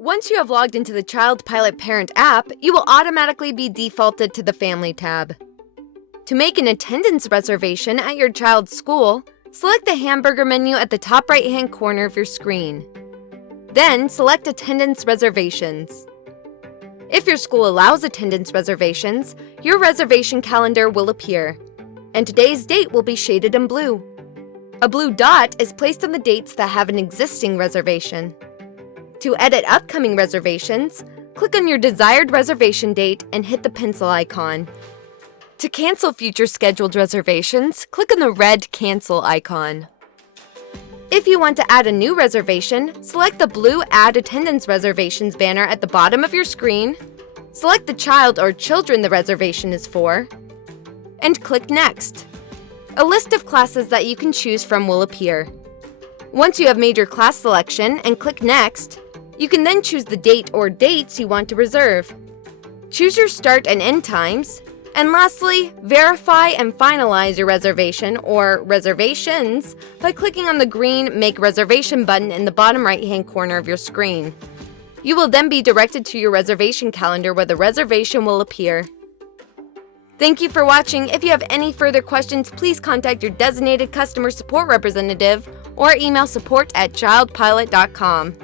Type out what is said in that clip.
Once you have logged into the ChildPilot Parent app, you will automatically be defaulted to the Family tab. To make an attendance reservation at your child's school, select the Hamburger menu at the top right-hand corner of your screen. Then, select Attendance Reservations. If your school allows attendance reservations, your reservation calendar will appear, and today's date will be shaded in blue. A blue dot is placed on the dates that have an existing reservation. To edit upcoming reservations, click on your desired reservation date and hit the pencil icon. To cancel future scheduled reservations, click on the red Cancel icon. If you want to add a new reservation, select the blue Add Attendance Reservations banner at the bottom of your screen, select the child or children the reservation is for, and click Next. A list of classes that you can choose from will appear. Once you have made your class selection and click Next, you can then choose the date or dates you want to reserve. Choose your start and end times, and lastly, verify and finalize your reservation or reservations by clicking on the green Make Reservation button in the bottom right-hand corner of your screen. You will then be directed to your reservation calendar where the reservation will appear. Thank you for watching. If you have any further questions, please contact your designated customer support representative or email support@childpilot.com.